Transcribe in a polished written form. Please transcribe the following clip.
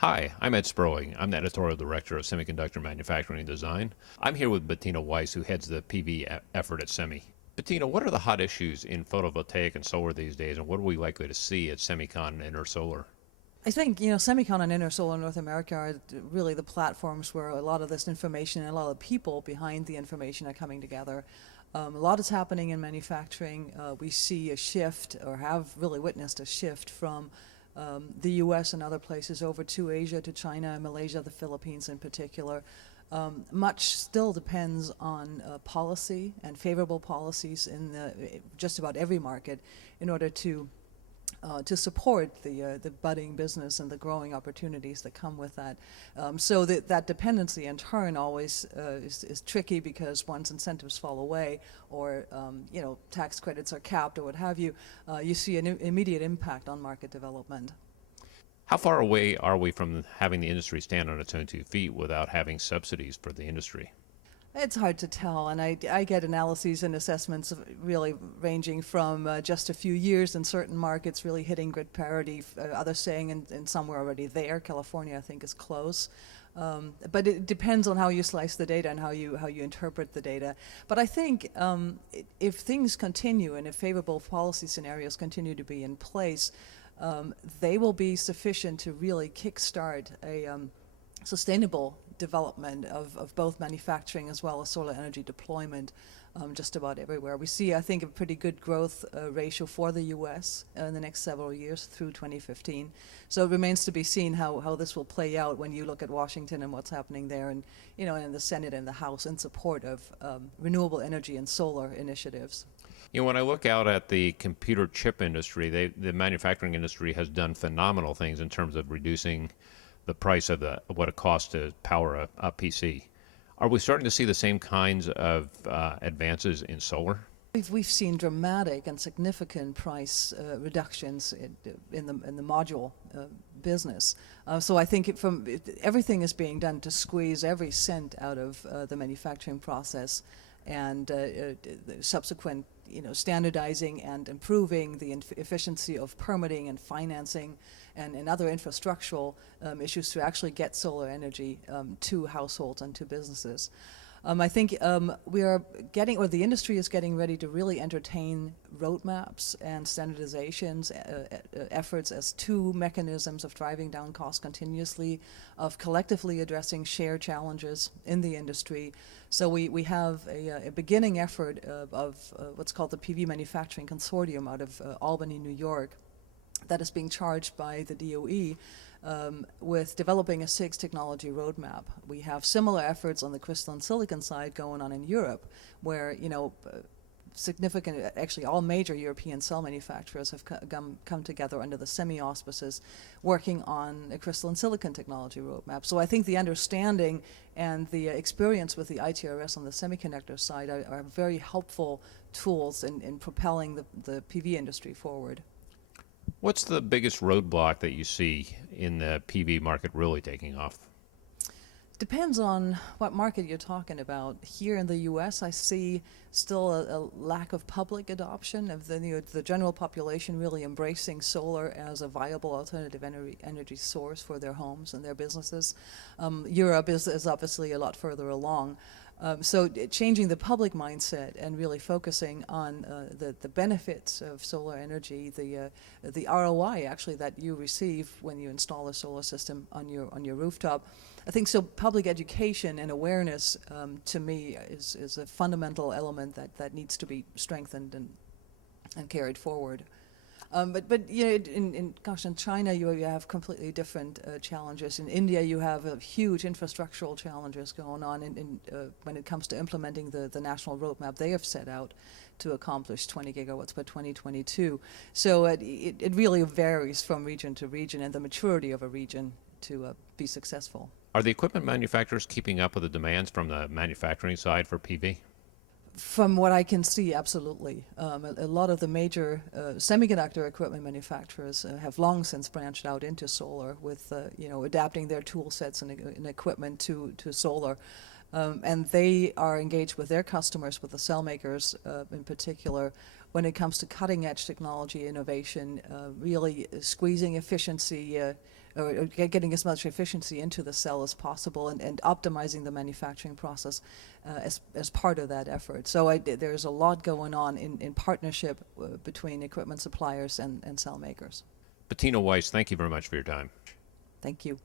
Hi, I'm Ed Sperling. I'm the editorial director of Semiconductor Manufacturing and Design. I'm here with Bettina Weiss, who heads the PV effort at Semi. Bettina, what are the hot issues in photovoltaic and solar these days, and what are we likely to see at Semicon and Intersolar? I think, Semicon and Intersolar North America are really the platforms where a lot of this information and a lot of the people behind the information are coming together. A lot is happening in manufacturing. We see a shift, or have really witnessed a shift from the US and other places over to Asia, to China, Malaysia, the Philippines in particular. Much still depends on policy and favorable policies in just about every market in order to support the budding business and the growing opportunities that come with that. So that dependency in turn always is tricky, because once incentives fall away, or tax credits are capped or what have you, you see an immediate impact on market development. How far away are we from having the industry stand on its own 2 feet without having subsidies for the industry? It's hard to tell, and I get analyses and assessments really ranging from just a few years in certain markets really hitting grid parity, others saying in some we're already there. California, I think, is close. But it depends on how you slice the data and how you interpret the data. But I think if things continue and if favorable policy scenarios continue to be in place, they will be sufficient to really kickstart a sustainable development of both manufacturing as well as solar energy deployment just about everywhere. We see, I think, a pretty good growth ratio for the US in the next several years through 2015. So it remains to be seen how this will play out when you look at Washington and what's happening there, and in the Senate and the House in support of renewable energy and solar initiatives. When I look out at the computer chip industry, the manufacturing industry has done phenomenal things in terms of reducing the price of what it costs to power a PC. Are we starting to see the same kinds of advances in solar? We've seen dramatic and significant price reductions in the module business. So I think everything is being done to squeeze every cent out of the manufacturing process, and the subsequent standardizing and improving the efficiency of permitting and financing and other infrastructural issues to actually get solar energy to households and to businesses. I think we are getting, or the industry is getting ready to really entertain roadmaps and standardizations efforts as two mechanisms of driving down costs continuously, of collectively addressing shared challenges in the industry. So we have a beginning effort of what's called the PV Manufacturing Consortium out of Albany, New York, that is being charged by the DOE with developing a 6 technology roadmap. We have similar efforts on the crystalline silicon side going on in Europe, where significant, actually all major European cell manufacturers have come together under the SEMI auspices, working on a crystalline silicon technology roadmap. So I think the understanding and the experience with the ITRS on the semiconductor side are very helpful tools in propelling the PV industry forward. What's the biggest roadblock that you see in the PV market really taking off? Depends on what market you're talking about. Here in the US, I see still a lack of public adoption of the general population really embracing solar as a viable alternative energy source for their homes and their businesses. Europe is obviously a lot further along. So changing the public mindset and really focusing on the benefits of solar energy, the ROI actually that you receive when you install a solar system on your rooftop. I think so. Public education and awareness, to me, is a fundamental element that needs to be strengthened and carried forward. But in China you have completely different challenges. In India you have huge infrastructural challenges going on when it comes to implementing the national roadmap they have set out to accomplish 20 gigawatts by 2022. So it really varies from region to region and the maturity of a region to be successful. Are the equipment manufacturers keeping up with the demands from the manufacturing side for PV? From what I can see, absolutely. A lot of the major semiconductor equipment manufacturers have long since branched out into solar with, adapting their tool sets and equipment to solar. And they are engaged with their customers, with the cell makers in particular, when it comes to cutting-edge technology innovation, really squeezing efficiency getting as much efficiency into the cell as possible, and optimizing the manufacturing process as part of that effort. So there's a lot going on in partnership between equipment suppliers and cell makers. Bettina Weiss, thank you very much for your time. Thank you.